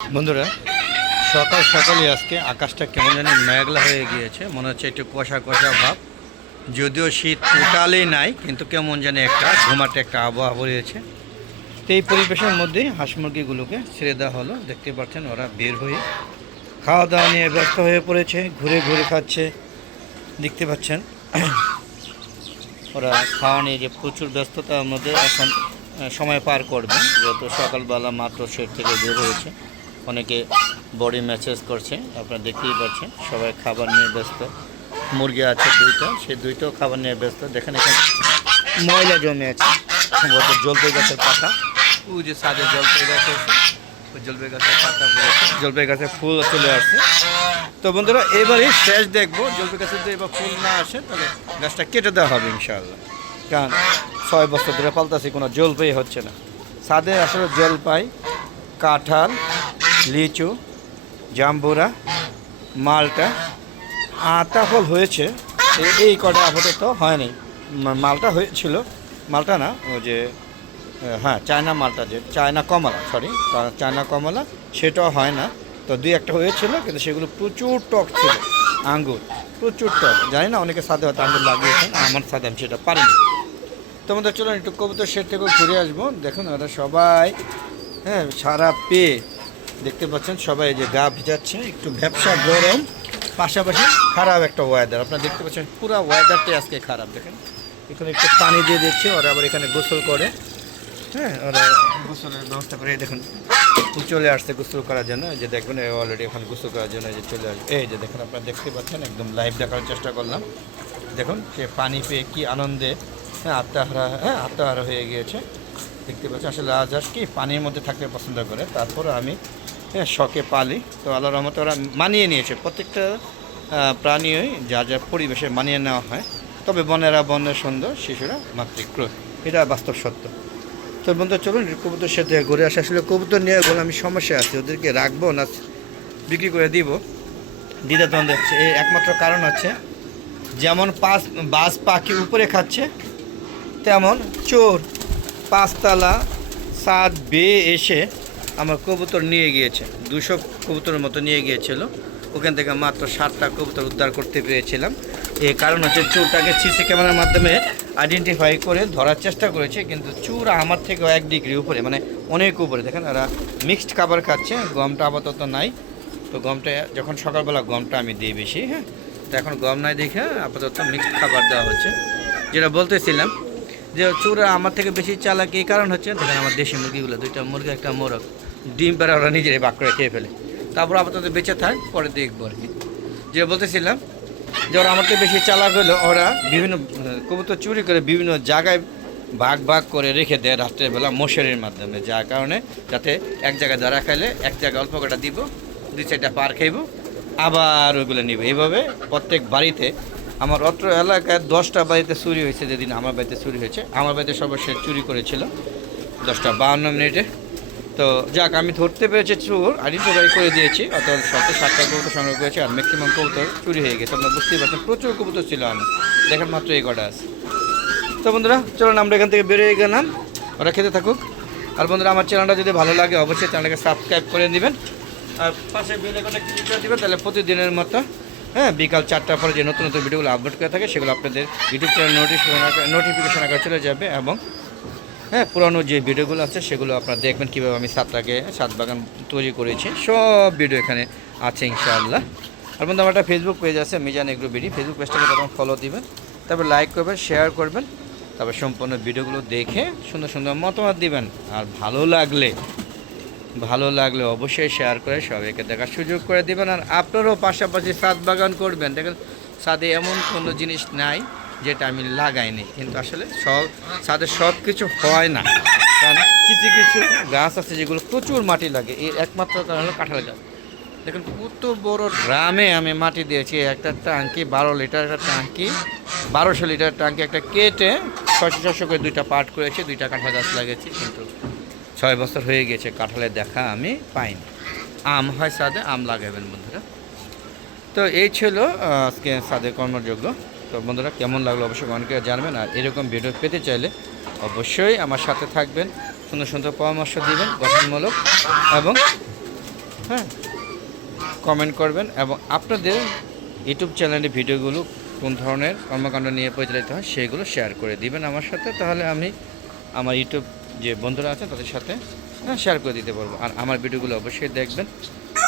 বন্ধুরা, সকাল সকালই আজকে আকাশটা কেমন জানি মেঘলা হয়ে গিয়েছে, মনে হচ্ছে একটু কুয়াশা কুয়াশা ভাব। যদিও শীত টোটালি নাই, কিন্তু কেমন জানি একটা ঘুমাটে একটা আবহাওয়া রয়েছে। তো এই পরিবেশের মধ্যেই হাঁস মুরগিগুলোকে ছেড়ে দেওয়া হলো। দেখতে পাচ্ছেন ওরা বের হয়ে খাওয়া দাওয়া নিয়ে ব্যস্ত হয়ে পড়েছে, ঘুরে ঘুরে খাচ্ছে। দেখতে পাচ্ছেন ওরা খাওয়া নিয়ে যে প্রচুর ব্যস্ততার মধ্যে এখন সময় পার করবে। যত সকালবেলা মাত্র শেড থেকে বের হয়েছে, অনেকে বডি ম্যাসেজ করছে, আপনারা দেখতেই পাচ্ছেন। সবাই খাবার নিয়ে ব্যস্ত। মুরগি আছে দুইটা, সেই দুইটাও খাবার নিয়ে ব্যস্ত। দেখেন এখানে ময়লা জমে আছে, সম্ভবত জলপাই গাছের পাতা। ওই যে ছাদে জলপাই গাছ আছে, ওই জলপাই গাছের পাতা পড়েছে, জলপাই গাছের ফুল চলে আসছে। তো বন্ধুরা, এবারই শেষ দেখবো। জলপাই গাছে যদি এবার ফুল না আসে তাহলে গাছটা কেটে দেওয়া হবে ইনশাআল্লাহ। কারণ 6 বছর ধরে পাল্টাছি, কোনো জলপাই হচ্ছে না। ছাদে আসলে জলপাই, কাঁঠাল, লিচু, জাম্বুরা, মালটা, আতা ফল হয়েছে। এই কটা আপাতত হয়নি। মালটা হয়েছিল, মালটা না, ওই যে হ্যাঁ চায়না মালটা, যে চায়না কমলা, সরি চায়না কমলা, সেটাও হয় না। তো দুই একটা হয়েছিল, কিন্তু সেগুলো প্রচুর টক ছিল। আঙ্গুর প্রচুর টক, জানি না অনেকে সাথে হয়তো আঙ্গুর লাগিয়েছেন, আমার সাথে আমি সেটা পারিনি। তোমাদের চলুন একটু কবুতর শেড থেকেও ঘুরে আসবো। দেখুন ওরা সবাই সারা পেয়ে দেখতে পাচ্ছেন, সবাই যে গা ভিজাচ্ছে, একটু ব্যবসা গরম, পাশাপাশি খারাপ একটা ওয়েদার। আপনারা দেখতে পাচ্ছেন পুরো ওয়েদারটাই আজকে খারাপ। দেখেন এখানে একটু পানি দিয়ে দিচ্ছে, ওরা আবার এখানে গোসল করে। ওরা গোসলের ব্যবস্থা করে। দেখুন চলে আসছে গোসল করার জন্য, এই যে দেখবেন অলরেডি এখন গোসল করার জন্য এই যে চলে আসবে। এই যে দেখুন, আপনারা দেখতে পাচ্ছেন, একদম লাইভ দেখার চেষ্টা করলাম। দেখুন সে পানি পেয়ে কি আনন্দে আত্মহারা হয়ে গিয়েছে। দেখতে পাচ্ছি আসলে রাজহাঁস কি পানির মধ্যে থাকতে পছন্দ করে। তারপরে আমি শখে পালি, তো আল্লাহর রহমতে ওরা মানিয়ে নিয়েছে। প্রত্যেকটা প্রাণীই যা যা পরিবেশে মানিয়ে নেওয়া হয়। তবে বনেরা বনের সুন্দর, শিশুরা মাতৃক্রোধ, এটা বাস্তব সত্য। তো বন্ধু চলুন কবুতর সাথে ঘুরে আসে। আসলে কবুতর নিয়ে গেলে আমি সমস্যা আছে, ওদেরকে রাখবো না বিক্রি করে দিব, দ্বিধাদ্বন্দ্ব হচ্ছে। এই একমাত্র কারণ হচ্ছে, যেমন বাজ পাখি উপরে খাচ্ছে, তেমন চোর 5 তলা ছাদ বেয়ে এসে আমার কবুতর নিয়ে গিয়েছে। 200 কবুতরের মতো নিয়ে গিয়েছিল। ওখান থেকে মাত্র 7টা কবুতর উদ্ধার করতে পেরেছিলাম। এর কারণ হচ্ছে চোরটাকে সিসি ক্যামেরার মাধ্যমে আইডেন্টিফাই করে ধরার চেষ্টা করেছে, কিন্তু চোর আমার থেকে 1 ডিগ্রি উপরে, মানে অনেক উপরে। দেখেন ওরা মিক্সড খাবার খাচ্ছে, গমটা আপাতত নাই। তো গমটা যখন সকালবেলা গমটা আমি দিই বেশি, তো এখন গম নাই দেখে আপাতত মিক্সড খাবার দেওয়া হচ্ছে। যেটা বলতেছিলাম, যে চোরা আমার থেকে বেশি চালাক। এই কারণ হচ্ছে, দেখেন আমার দেশি মুরগিগুলো, 2টা মুরগি একটা মোরগ, ডিম পেড়া ওরা নিজেরাই বাক করে খেয়ে ফেলে। তারপর আপাতত বেঁচে থাক, পরে দেখবো আর কি। যে বলতেছিলাম যে ওরা আমার থেকে বেশি চালাক হলো, ওরা বিভিন্ন কবুতর চুরি করে বিভিন্ন জায়গায় ভাগ ভাগ করে রেখে দেয় রাত্রেবেলা মশারির মাধ্যমে, যার কারণে যাতে এক জায়গায় ধরা খাইলে এক জায়গায় অল্প কটা দিব, 2-4টা পার খাইব, আবার ওইগুলো নিব। এইভাবে প্রত্যেক বাড়িতে, আমার অত্র এলাকায় 10টা বাড়িতে চুরি হয়েছে। যেদিন আমার বাড়িতে চুরি হয়েছে, আমার বাড়িতে সর্বশেষ চুরি করেছিল 10:52। তো যাক, আমি ধরতে পেরেছি চোর, আইডেন্টিফাই করে দিয়েছি। অর্থাৎ 7টা কবুতর সংগ্রহ করেছি, আর ম্যাক্সিমাম কবুতর চুরি হয়ে গেছে। আপনারা বুঝতেই পারছেন, প্রচুর কবুতর ছিল। আমি দেখেন মাত্র এই কটা আছে। তো বন্ধুরা চলুন আমরা এখান থেকে বেরিয়ে গেলাম, ওরা খেতে থাকুক। আর বন্ধুরা, আমার চ্যানেলটা যদি ভালো লাগে অবশ্যই চ্যানেলটাকে সাবস্ক্রাইব করে দিবেন, আর পাশে বেল আইকনটা ক্লিক করে দেবেন। তাহলে প্রতিদিনের মতো বিকাল 4টার পরে যে নতুন নতুন ভিডিওগুলো আপলোড করে থাকে, সেগুলো আপনাদের ইউটিউব চ্যানেল নোটিফিকেশন আকারে চলে যাবে। এবং পুরানো যে ভিডিওগুলো আছে সেগুলো আপনারা দেখবেন, কীভাবে আমি ছাদ বাগান তৈরি করেছি, সব ভিডিও এখানে আছে ইনশাআল্লাহ। আর বন্ধু, আমার একটা ফেসবুক পেজ আছে, মিজান এগ্রো বিডি। ফেসবুক পেজটাকে প্রথম ফলো দিবেন, তারপর লাইক করবেন, শেয়ার করবেন, তারপর সম্পূর্ণ ভিডিওগুলো দেখে সুন্দর সুন্দর মতামত দিবেন। আর ভালো লাগলে অবশ্যই শেয়ার করে সবাইকে দেখার সুযোগ করে দেবেন। আর আপনারাও পাশাপাশি ছাদ বাগান করবেন। দেখেন ছাদে এমন কোনো জিনিস নাই যেটা আমি লাগাইনি, কিন্তু আসলে ছাদে সব কিছু হয় না। কারণ কিছু কিছু গাছ আছে যেগুলো প্রচুর মাটি লাগে। এর একমাত্র কারণ হলো কাঁঠাল গাছ। দেখুন কত বড় ড্রামে আমি মাটি দিয়েছি। একটা ট্যাঙ্কি 12 লিটার, একটা ট্যাঙ্কি 1200 লিটার ট্যাঙ্কি, একটা কেটে 600 করে 2টা পার্ট করেছি, 2টা কাঁঠাল গাছ লাগিয়েছি। কিন্তু 6 বছর হয়ে গেছে কাঁঠালের দেখা আমি পাইনি। আম হয় ছাদে, আম লাগাবেন বন্ধুরা। তো এই ছিল আজকে ছাদের কর্মযোগ্য। তো বন্ধুরা, কেমন লাগলো অবশ্যই অনেকে জানবেন। আর এরকম ভিডিও পেতে চাইলে অবশ্যই আমার সাথে থাকবেন, সুন্দর সুন্দর পরামর্শ দিবেন গঠনমূলক, এবং হ্যাঁ কমেন্ট করবেন এবং আপনাদের ইউটিউব চ্যানেলে ভিডিওগুলো কোন ধরনের কর্মকাণ্ড নিয়ে পরিচালিত হয় সেগুলো শেয়ার করে দিবেন আমার সাথে, তাহলে আমি আমার ইউটিউব যে বন্ধুরা আছেন তাদের সাথে শেয়ার করে দিতে পারবো। আর আমার ভিডিওগুলো অবশ্যই দেখবেন,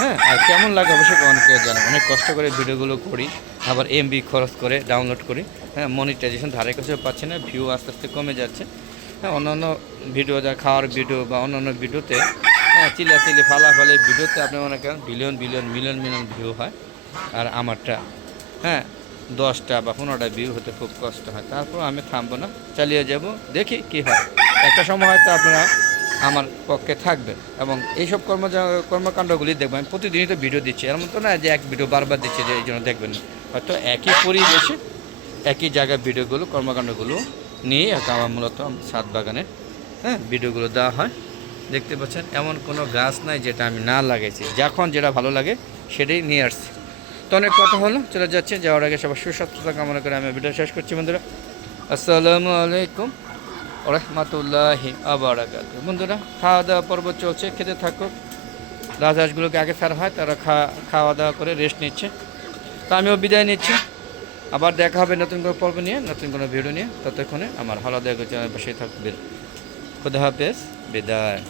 হ্যাঁ। আর কেমন লাগে অবশ্যই কমেন্ট করে জানাবেন। অনেক কষ্ট করে ভিডিওগুলো করি, আবার এমবি খরচ করে ডাউনলোড করি, হ্যাঁ। মনিটাইজেশন ধারে কাছেও পাচ্ছে না, ভিউ আস্তে আস্তে কমে যাচ্ছে, হ্যাঁ। অন্যান্য ভিডিও যা খাওয়ার ভিডিও বা অন্যান্য ভিডিওতে চিল্লাচিল্লি ফালাফালি ভিডিওতে আপনি মনে করেন billion billion million million view হয়, আর আমারটা 10টা বা 15টা ভিউ হতে খুব কষ্ট হয়। তারপর আমি থামবো না, চালিয়ে যাব, দেখি কি হয়। একটা সময় হয়তো আপনারা আমার পক্ষে থাকবেন এবং এইসব কর্মকাণ্ডগুলি দেখবেন। আমি প্রতিদিনই তো ভিডিও দিচ্ছি, এর মতো না যে এক ভিডিও বারবার দিচ্ছি যে এই জন্য দেখবেন। হয়তো একই পরিবেশে একই জায়গায় ভিডিওগুলো কর্মকাণ্ডগুলো নিয়ে আমার মূলত ছাদ বাগানের ভিডিওগুলো দেওয়া হয়। দেখতে পাচ্ছেন এমন কোনো গাছ নাই যেটা আমি না লাগাইছি, যখন যেটা ভালো লাগে সেটাই নিয়ে আসছি। তো অনেক কথা হলো, চলে যাচ্ছে, যাওয়ার আগে সবার সুস্বাস্থ্যতা কামনা করে আমি ভিডিও শেষ করছি বন্ধুরা। আসসালামু আলাইকুম রহমতুল্লাহি আবারাকাতুহু। বন্ধুরা খাওয়া দাওয়া পর্ব চলছে, খেতে থাকো। রাজহাঁসগুলোকে আগে ফেরা হয়, তারা খাওয়া দাওয়া করে রেস্ট নিচ্ছে, তো আমিও বিদায় নিচ্ছি। আবার দেখা হবে নতুন কোনো পর্ব নিয়ে, নতুন কোনো ভিডিও নিয়ে। ততক্ষণে আমার হালা দেখা চ্যানেল বসে থাকবেন। খুদা হাফেজ, বিদায়।